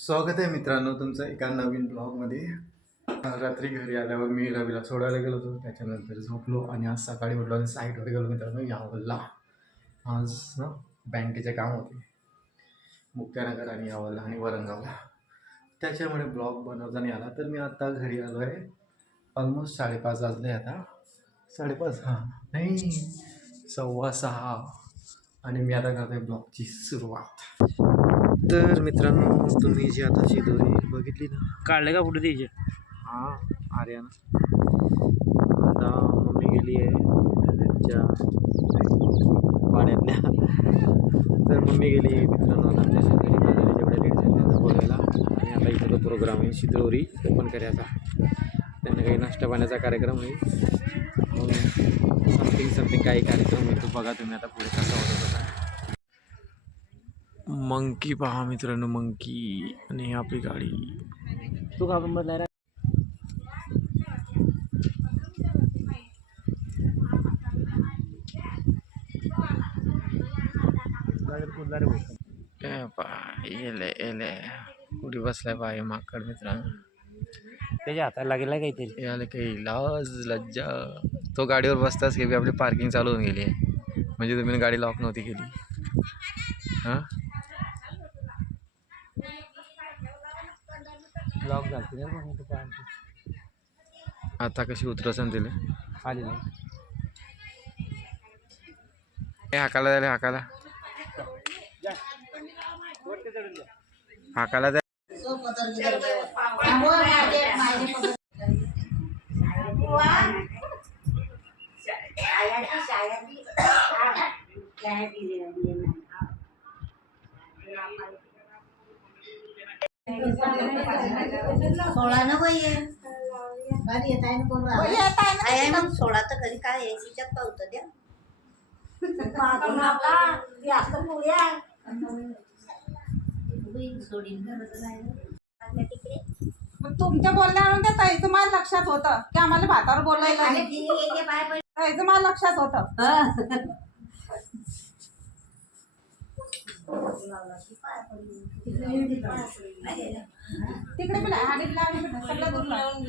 स्वागत आहे मित्रांनो तुमचं एका नवीन ब्लॉगमध्ये। रात्री घरी आल्यावर मी रवीला सोडायला गेलो होतो, त्याच्यानंतर झोपलो आणि आज सकाळी उठलो आणि साईटवर गेलो मित्रांनो यावलला। आज ना बँकेचे काम होते मुक्त्यानगर आणि यावलला आणि वरंगावला, त्याच्यामुळे ब्लॉग बनवता नाही आला। तर मी आता घरी आलो आहे, ऑलमोस्ट 5:30 वाजले। आता 5:30 नाही 6:15 आणि मी आता करतोय ब्लॉगची सुरुवात। तर मित्रांनो तुम्ही जी आताची दोरी बघितली ना, काढले का कुठे द्यायचे? हां आर्या ना, आता मम्मी गेली आहे त्याच्या पाण्यातल्या। तर मम्मी गेली आहे मित्रांनो आता आमच्या शेजारी बाजारी जेवढे लेडीज आहेत त्यांना बोलायला, आणि आता इथं तो प्रोग्राम आहे शिदोरी ओपन करायचा, त्यांना काही नाश्ता पाण्याचा कार्यक्रम होईल, मग समथिंग काही कार्यक्रम होईल। तो बघा तुम्ही आता पुढे कसा होता। मंकी पहा मित्रांनो, मंकी आणि ही आपली गाडी। तू का पण बदलाय एले कुठे बसलाय पाय माकड मित्रांनो, त्याच्या हाताला लागेल काहीतरी। याला काही लाज लज्जा। तो गाडीवर बसताच की आपली पार्किंग चालू होऊन गेली आहे, म्हणजे तुम्ही गाडी लॉक नव्हती केली। हां लॉक झाली ना, आता कशी उतरसन दिले आली नाही हाकाला द्यायला, हाकाला हाकाला द्या। सोळा न बाई गाडी येत आहे ना, कोण आहे मग 16 तर घरी काय आहे तिच्यात पावतं द्या तुमच्या बोलण्यावर ताईचं मला लक्षात होतं की आम्हाला भातावर बोलायला ताईचं मला लक्षात होतं। तिकडे पण हाडीत लावून सगळं दूर लावून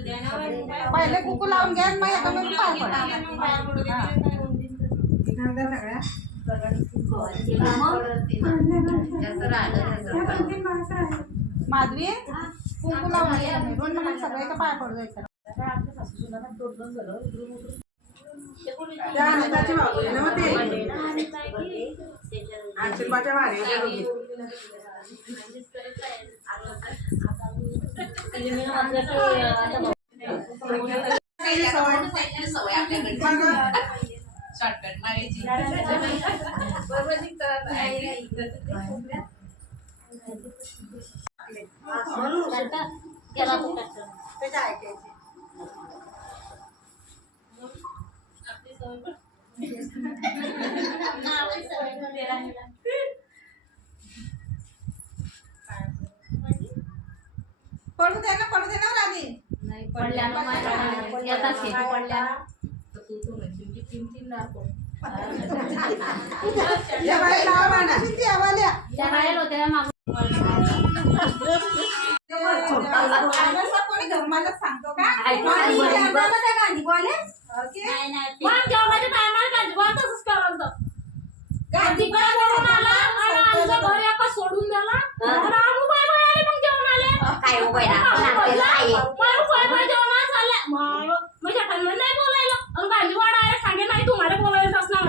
पहिले कुकू लावून घ्या, मग एका मग पाय माधवी कुंकू लावून घ्या, सगळ्याच्या पाय पडू जायचं। शॉर्टकट मारायची पडू दे ना राधी, नाही पडल्या कोणी घरमालक सांगतो का सोडून द्याला नाही बोलायला भाजी वाढायला सांगे नाही, तुम्हाला बोलायचं असणार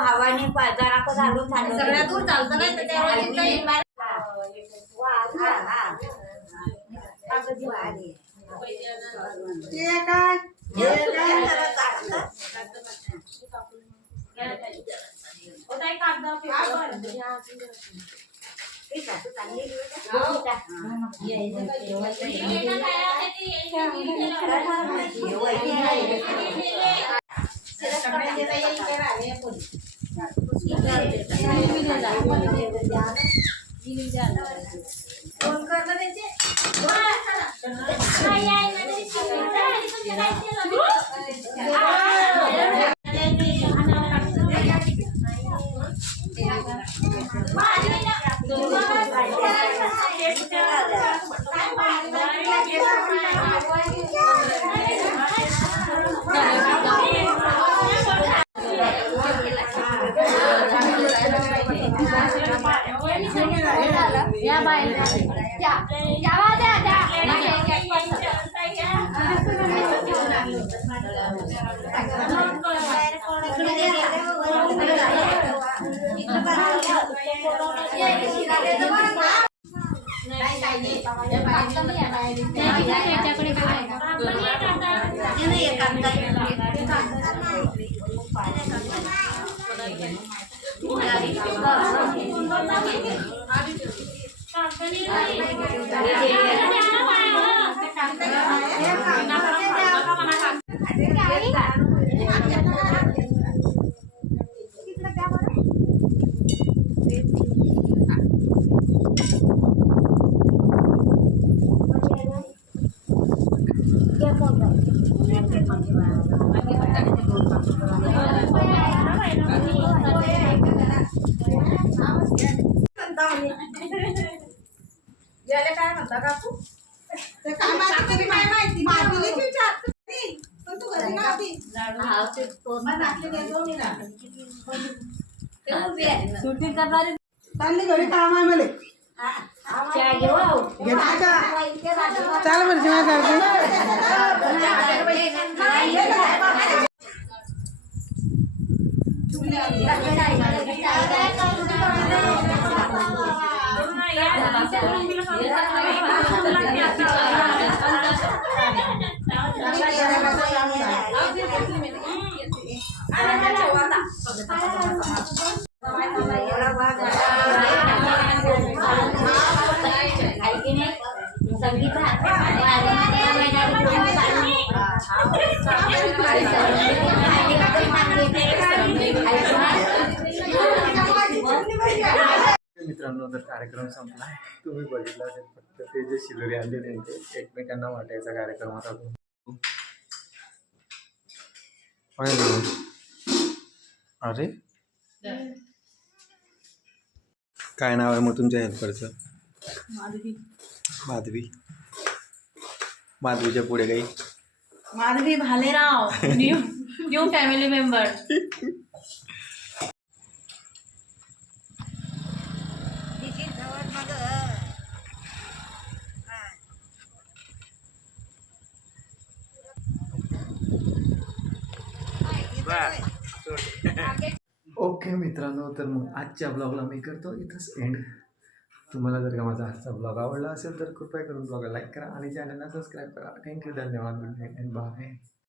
हवाने बाजारात सगळ्या दूर चालतं नाही फोन करना त्यांचे या बाईला याला काय म्हणता काकू? ते काय माहिती तरी काय माहिती मारलीच विचारत नाही. पण तू घरी नव्हती. चालली घरी काम आहे मला. चाल बरं मित्रांनो, तर कार्यक्रम संपलाय. तुम्ही बघितलं असेल, फक्त ते जे शिदोरी आणले त्यांचे एकमेकांना वाटायचा कार्यक्रम होता तो. अरे काय नाव आहे मग तुमच्या हेल्परचं? माधवी. माधवीच्या पुढे काही? Madhavi Bhalerao, new family member. Okay मित्रांनो, तर मग आजच्या ब्लॉगला मी करतो इथंच एंड. तुम्हाला जर का माझा आजचा ब्लॉग आवडला असेल तर कृपया करून ब्लॉगला लाईक करा आणि चॅनलला सबस्क्राईब करा. थँक्यू, धन्यवाद, गुड नाईट अँड बाय.